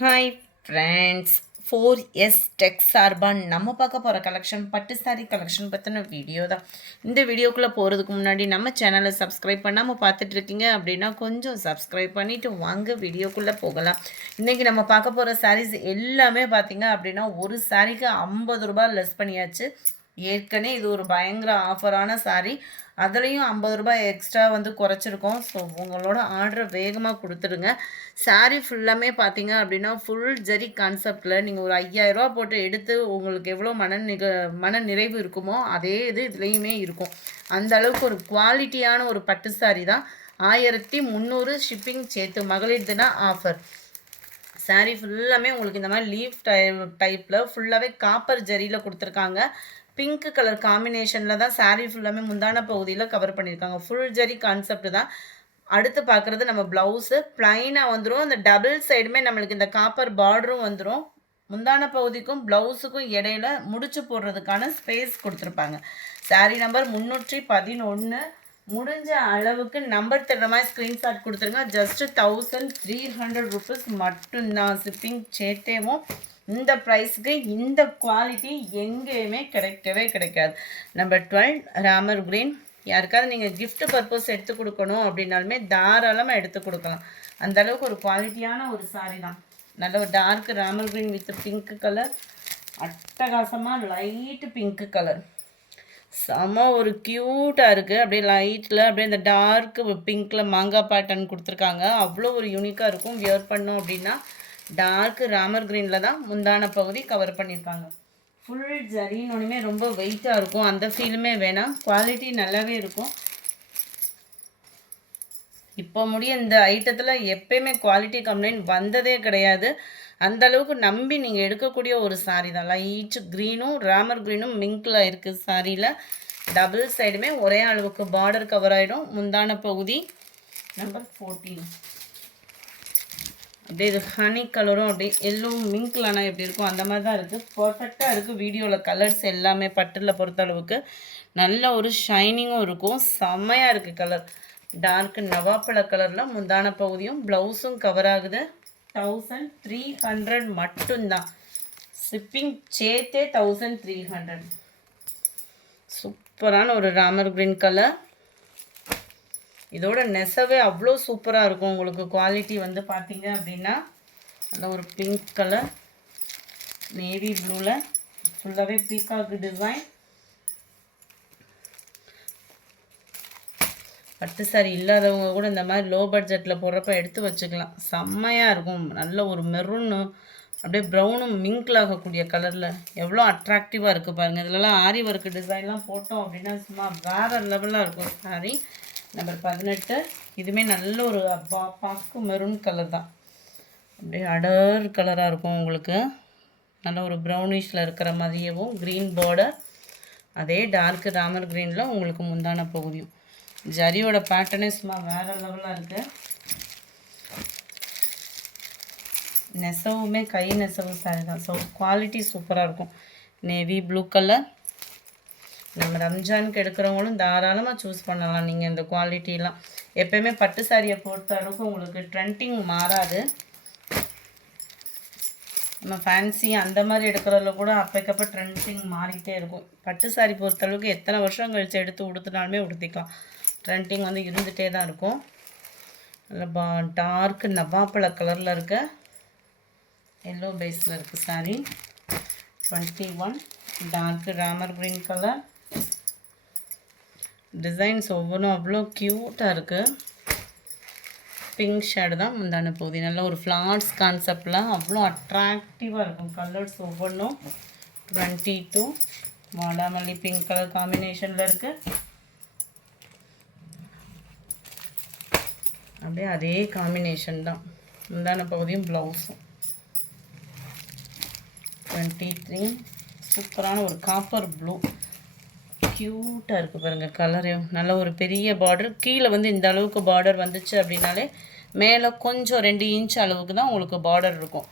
Hi friends, 4S tech சார்பாக நம்ம பார்க்க போகிற கலெக்ஷன் பட்டு சாரி கலெக்ஷன் பற்றின வீடியோ தான். இந்த வீடியோக்குள்ளே போகிறதுக்கு முன்னாடி நம்ம சேனலை சப்ஸ்கிரைப் பண்ணாமல் பார்த்துட்ருக்கீங்க அப்படின்னா கொஞ்சம் சப்ஸ்கிரைப் பண்ணிவிட்டு வாங்க வீடியோக்குள்ளே போகலாம். இன்றைக்கி நம்ம பார்க்க போகிற சாரீஸ் எல்லாமே பார்த்திங்க அப்படின்னா ஒரு சாரீக்கு 50 ரூபாய் லெஸ் பண்ணியாச்சு. ஏற்கனவே இது ஒரு பயங்கர ஆஃபரான சாரீ, அதுலேயும் 50 ரூபாய் எக்ஸ்ட்ரா வந்து குறைச்சிருக்கோம். ஸோ உங்களோட ஆர்டரை வேகமாக கொடுத்துருங்க. சாரீ ஃபுல்லாமே பார்த்தீங்க அப்படின்னா ஃபுல் ஜரி கான்செப்டில் நீங்கள் ஒரு 5000 ரூபா போட்டு எடுத்து உங்களுக்கு எவ்வளோ மன நிறைவு இருக்குமோ அதே இது இதுலேயுமே இருக்கும். அந்த அளவுக்கு ஒரு குவாலிட்டியான ஒரு பட்டு சாரீ தான். 1300 ஷிப்பிங் சேர்த்து மகளிர் தின ஆஃபர். சாரீ ஃபுல்லாமே உங்களுக்கு இந்த மாதிரி லீஃப் டைப்பில் ஃபுல்லாகவே காப்பர் ஜரியில் கொடுத்துருக்காங்க. பிங்க் கலர் காம்பினேஷனில் தான் சாரீ ஃபுல்லாமே முந்தான பகுதியில் கவர் பண்ணியிருக்காங்க. ஃபுல் ஜரி கான்செப்ட் தான். அடுத்து பார்க்குறது நம்ம ப்ளவுஸு ப்ளைனாக வந்துடும். அந்த டபுள் சைடுமே நம்மளுக்கு இந்த காப்பர் பார்டரும் வந்துடும். முந்தான பகுதிக்கும் ப்ளவுஸுக்கும் இடையில முடிச்சு போடுறதுக்கான ஸ்பேஸ் கொடுத்துருப்பாங்க. சாரீ நம்பர் 311. முடிஞ்ச அளவுக்கு நம்பர் தர்ற மாதிரி ஸ்க்ரீன்ஷாட் கொடுத்துருங்க. ஜஸ்ட்டு 1300 ருபீஸ் மட்டும்தான். ஷிப்பிங் சேர்த்தேவும் இந்த ப்ரைஸுக்கு இந்த குவாலிட்டி எங்கேயுமே கிடைக்கவே கிடைக்காது. Number 12 Ramar green. யாருக்காவது நீங்கள் கிஃப்ட் பர்பஸ் எடுத்து கொடுக்கணும் அப்படின்னாலுமே தாராளமாக எடுத்து கொடுக்கலாம். அந்தளவுக்கு ஒரு குவாலிட்டியான ஒரு சாரீ தான். நல்ல ஒரு dark Ramar green with pink colour, அட்டகாசமாக லைட்டு பிங்க் கலர், செம ஒரு க்யூட்டாக இருக்குது. அப்படியே லைட்டில் அப்படியே இந்த டார்க்கு பிங்க்கில் மாங்காய் பேட்டர்ன் கொடுத்துருக்காங்க. அவ்வளோ ஒரு யூனிக்காக இருக்கும். வியர் பண்ணோம் அப்படின்னா டார்க் ராமர் கிரீனில் தான் முந்தான பகுதி கவர் பண்ணியிருக்காங்க. ஃபுல் ஜரின்னு ரொம்ப வெயிட்டாக இருக்கும். அந்த ஃபீலுமே வேணாம். குவாலிட்டி நல்லாவே இருக்கும். இப்போ முடிய இந்த ஐட்டத்தில் எப்பயுமே குவாலிட்டி கம்ப்ளைண்ட் வந்ததே கிடையாது. அந்த அளவுக்கு நம்பி நீங்கள் எடுக்கக்கூடிய ஒரு சாரீ தான். லைட் க்ரீனும் ராமர் க்ரீனும் மிங்கில் இருக்குது சாரியில். டபுள் சைடுமே ஒரே அளவுக்கு பார்டர் கவர் ஆகிடும். முந்தான பகுதி நம்பர் 14. அப்படியே இது ஹனி கலரும் அப்படியே எல்லோ மிங்க்லானா எப்படி இருக்கும் அந்த மாதிரி தான் இருக்குது. பர்ஃபெக்டாக இருக்குது. வீடியோவில் கலர்ஸ் எல்லாமே பட்டில் பொறுத்த அளவுக்கு நல்ல ஒரு ஷைனிங்கும் இருக்கும். செம்மையாக இருக்குது கலர். டார்க் நவாப்பழ கலரில் முந்தான பகுதியும் ப்ளவுஸும் கவர் ஆகுது. 1300 மட்டும்தான். ஷிப்பிங் சேர்த்தே 1300. சூப்பரான ஒரு ராமர் கிரீன் கலர். இதோட நெசவே அவ்வளோ சூப்பராக இருக்கும். உங்களுக்கு குவாலிட்டி வந்து பார்த்தீங்க அப்படின்னா நல்ல ஒரு பிங்க் கலர், நேவி ப்ளூவில் ஃபுல்லாகவே பீகாக் டிசைன். பட்டு சாரி இல்லாதவங்க கூட இந்த மாதிரி லோ பட்ஜெட்டில் போடுறப்ப எடுத்து வச்சுக்கலாம். செம்மையாக இருக்கும். நல்ல ஒரு மெரூனு அப்படியே ப்ரௌனும் மிங்கில் ஆகக்கூடிய கலரில் எவ்வளோ அட்ராக்டிவாக இருக்குது பாருங்கள். இதிலலாம் ஆரி ஒர்க்கு டிசைன்லாம் போட்டோம் அப்படின்னா சும்மா வேறு லெவலாக இருக்கும் சாரி. நம்பர் 18. இதுவுமே நல்ல ஒரு பாக்கு மெரூன் கலர் தான். அப்படியே அடர் கலராக இருக்கும். உங்களுக்கு நல்ல ஒரு ப்ரௌனிஷில் இருக்கிற மாதிரியவும் க்ரீன் பார்டர், அதே டார்க் ராமர் க்ரீனில் உங்களுக்கு முந்தான பகுதியும். ஜரியோட பேட்டர்னே சும்மா வேறு லெவலாக இருக்குது. நெசவுமே கை நெசவு சாரி தான். ஸோ குவாலிட்டி சூப்பராக இருக்கும். Navy blue colour. நம்ம ரம்ஜானுக்கு எடுக்கிறவங்களும் தாராளமாக சூஸ் பண்ணலாம். நீங்கள் இந்த குவாலிட்டிலாம் எப்போயுமே பட்டு சாரியை பொறுத்த அளவுக்கு உங்களுக்கு ட்ரெண்டிங் மாறாது. நம்ம ஃபேன்சி அந்த மாதிரி எடுக்கிறதுல கூட அப்பக்கப்போ ட்ரெண்டிங் மாறிட்டே இருக்கும். பட்டு சாரி பொறுத்தளவுக்கு எத்தனை வருஷம் கழித்து எடுத்து உடுத்தினாலுமே உடுத்திக்கலாம். ட்ரெண்டிங் வந்து இருந்துகிட்டே தான் இருக்கும். நல்லா டார்க் நவாப்பழ கலரில் இருக்க எல்லோ பேஸில் இருக்குது sari. 21. Dark Ramar green colour. Designs ஒவ்வொன்றும் அவ்வளோ க்யூட்டாக இருக்குது. பிங்க் ஷேடு தான் முந்தான பகுதி. நல்ல ஒரு ஃப்ளார்ஸ் கான்செப்டில் அவ்வளோ அட்ராக்டிவாக இருக்கும். கலர்ஸ் ஒவ்வொன்றும் 22. வாடாமல்லி பிங்க் கலர் காம்பினேஷனில் இருக்குது. அப்படியே அதே காம்பினேஷன் தான் முந்தான பகுதியும் ப்ளவுஸும். 23. சூப்பரான ஒரு காப்பர் ப்ளூ க்யூட்டாக இருக்குது பாருங்கள். கலரையும் நல்ல ஒரு பெரிய பார்டர். கீழே வந்து இந்த அளவுக்கு பார்டர் வந்துச்சு அப்படின்னாலே மேலே கொஞ்சம் 2 இன்ச் அளவுக்கு தான் உங்களுக்கு பார்டர் இருக்கும்.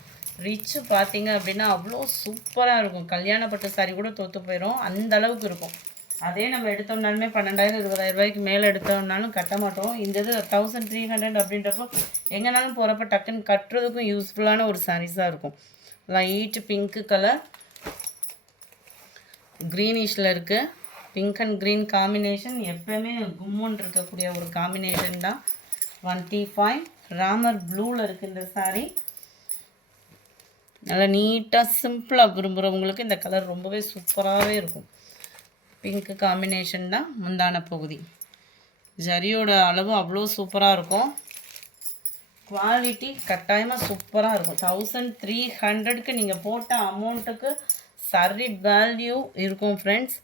ரிச்சு பார்த்தீங்க அப்படின்னா அவ்வளோ சூப்பராக இருக்கும். கல்யாணப்பட்ட சாரி கூட தோற்று போயிடும் அந்த அளவுக்கு இருக்கும். அதே நம்ம எடுத்தோம்னாலுமே 12,000 20,000 ரூபாய்க்கு மேலே எடுத்தோம்னாலும் கட்ட மாட்டோம். இந்த இது 1300 அப்படின்றப்போ எங்கேனாலும் போகிறப்ப டக்குன்னு கட்டுறதுக்கும் யூஸ்ஃபுல்லான ஒரு சாரீஸாக இருக்கும். லைட்டு பிங்க்கு கலர் க்ரீனிஷில் இருக்குது. பிங்க் அண்ட் க்ரீன் காம்பினேஷன் எப்போவுமே கும்முன்னு இருக்கக்கூடிய ஒரு காம்பினேஷன் தான். 25 ராமர் ப்ளூவில் இருக்குது இந்த சாரீ. நல்லா நீட்டாக சிம்பிளாக விரும்புகிறவங்களுக்கு இந்த கலர் ரொம்பவே சூப்பராகவே இருக்கும். பிங்க்கு காம்பினேஷன் தான் முந்தான பகுதி. ஜரியோட அளவு அவ்வளோ சூப்பராக இருக்கும். குவாலிட்டி கட்டாயமாக சூப்பராக இருக்கும். 1300க்கு நீங்கள் போட்ட அமௌண்ட்டுக்கு சரி வேல்யூ இருக்கும் ஃப்ரெண்ட்ஸ்.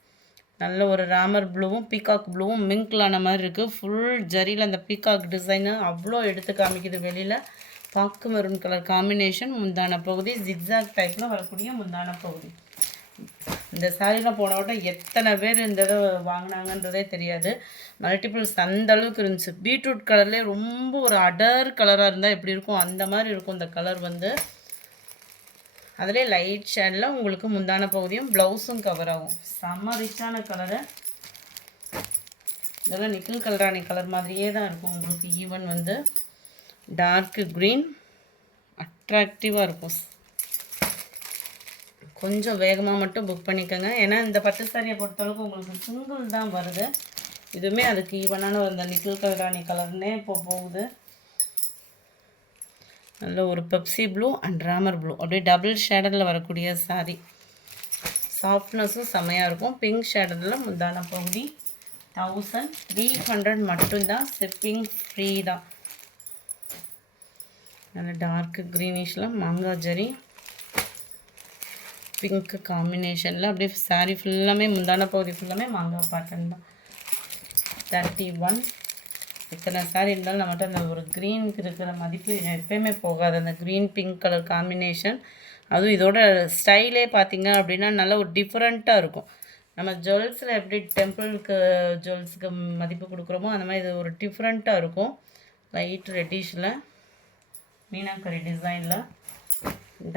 நல்ல ஒரு ராமர் ப்ளூவும் பீகாக் ப்ளூவும் மிங்க்லான மாதிரி இருக்குது. ஃபுல் ஜரியில் அந்த பீகாக் டிசைனு அவ்வளோ எடுத்து காமிக்குது வெளியில். பாக்கு மெரூன் கலர் காம்பினேஷன் முந்தான பகுதி. ஜிக்ஸாக் டைப்பில் வரக்கூடிய முந்தான பகுதி. இந்த சாரீலாம் போன விட எத்தனை பேர் இந்த இதை வாங்கினாங்கன்றதே தெரியாது. மல்டிபிள்ஸ் அந்த அளவுக்கு இருந்துச்சு. பீட்ரூட் கலர்லேயே ரொம்ப ஒரு அடர் கலராக இருந்தால் எப்படி இருக்கும் அந்த மாதிரி இருக்கும் இந்த கலர் வந்து. அதிலே லைட் ஷேடில் உங்களுக்கு முந்தான பகுதியும் ப்ளவுஸும் கவர் ஆகும். செம்ம ரிச்சான கலரு. இதெல்லாம் நிக்கில் கலரானி கலர் மாதிரியே தான் இருக்கும் உங்களுக்கு. ஈவன் வந்து டார்க்கு க்ரீன் அட்ராக்டிவாக இருக்கும். கொஞ்சம் வேகமாக மட்டும் புக் பண்ணிக்கோங்க. ஏன்னா இந்த பட்டு சாரியை பொறுத்தளவுக்கு உங்களுக்கு சிங்கிள் தான் வருது. இதுவுமே அதுக்கு ஈவனான அந்த நிக்கில் கலரானி கலர்னே இப்போ போகுது. நல்ல ஒரு Pepsi blue and Ramar blue அப்படியே டபுள் ஷேடரில் வரக்கூடிய சாரீ. சாஃப்ட்னஸும் செம்மையாக இருக்கும். பிங்க் ஷேடரில் முந்தான பகுதி. 1300 மட்டும்தான். ஷிப்பிங் ஃப்ரீ தான். நல்ல டார்க்கு க்ரீனிஷில் மாங்காய் ஜரி பிங்க் காம்பினேஷனில் அப்படியே சாரீ ஃபுல்லாமே முந்தான பகுதி ஃபுல்லாமே மாங்காய் பேட்டர்ன் தான். 31 இத்தனை சாரீ இருந்தாலும் நம்மகிட்ட அந்த ஒரு க்ரீனுக்கு இருக்கிற மதிப்பு எப்போயுமே போகாது. அந்த க்ரீன் பிங்க் கலர் காம்பினேஷன் அதுவும் இதோட ஸ்டைலே பார்த்திங்க அப்படின்னா நல்ல ஒரு டிஃப்ரெண்ட்டாக இருக்கும். நம்ம ஜுவல்ஸில் எப்படி டெம்பிளுக்கு ஜுவல்ஸுக்கு மதிப்பு கொடுக்குறோமோ அந்த மாதிரி இது ஒரு டிஃப்ரெண்ட்டாக இருக்கும். லைட் ரெட்டிஷில் மீனாக்கரி டிசைனில்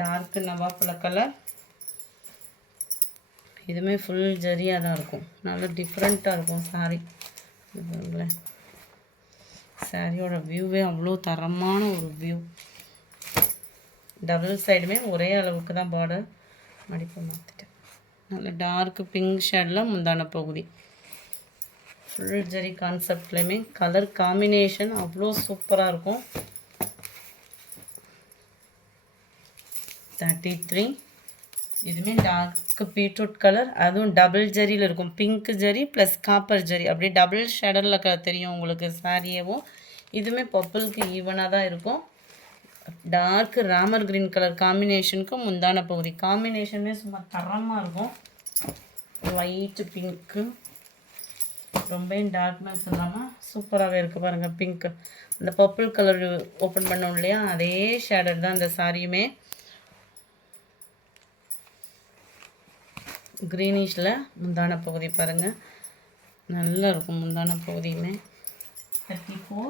டார்க்கு நவாப்பழ கலர். இதுவுமே ஃபுல் ஜரியாக தான் இருக்கும். நல்லா டிஃப்ரெண்ட்டாக இருக்கும் சாரீ. சாரியோட வியூவே அவ்வளோ தரமான ஒரு வியூ. டபுள் சைடுமே ஒரே அளவுக்கு தான் பார்டர். மடிப்பு மாற்றிட்டேன். நல்ல டார்க்கு பிங்க் ஷேடில் முந்தான பகுதி. ஃபுல் ஜரி கான்செப்ட்லேயுமே கலர் காம்பினேஷன் அவ்வளோ சூப்பராக இருக்கும். 33 இதுவுமே டார்க்கு பீட்ரூட் கலர். அதுவும் டபுள் ஜரியில் இருக்கும். Pink zari plus copper zari அப்படியே டபுள் ஷேடரில் தெரியும் உங்களுக்கு சாரியவும். இதுவுமே பர்பிளுக்கு ஈவனாக தான் இருக்கும். டார்க்கு ராமர் க்ரீன் கலர் காம்பினேஷனுக்கும் முந்தான பகுதி. காம்பினேஷனுமே சும்மா தரமாக இருக்கும். லைட்டு பிங்க்கு ரொம்ப டார்க்னஸ் இல்லாமல் சூப்பராகவே இருக்குது பாருங்கள். பிங்க்கு அந்த பர்பிள் கலர் ஓப்பன் பண்ணோம் இல்லையா அதே ஷேடர் தான் இந்த சாரியுமே. க்ரீனிஷில் முந்தான பகுதி பாருங்கள் நல்லா இருக்கும். முந்தான பகுதியுமே 34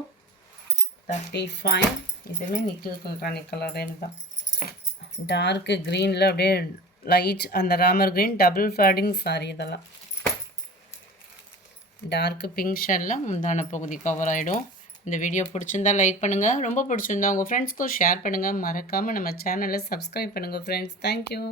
35 இதுவுமே நிக்கில் கலரானி கலரே தான். டார்க்கு க்ரீனில் அப்படியே லைட் அந்த Ramar green double fading sorry. இதெல்லாம் டார்க்கு பிங்க் ஷேடில் முந்தான பகுதி கவர் ஆகிடும். இந்த வீடியோ பிடிச்சிருந்தா லைக் பண்ணுங்கள். ரொம்ப பிடிச்சிருந்தா உங்கள் ஃப்ரெண்ட்ஸ்க்கும் ஷேர் பண்ணுங்கள். மறக்காமல் நம்ம சேனலை சப்ஸ்கிரைப் பண்ணுங்கள் ஃப்ரெண்ட்ஸ். தேங்க்யூ.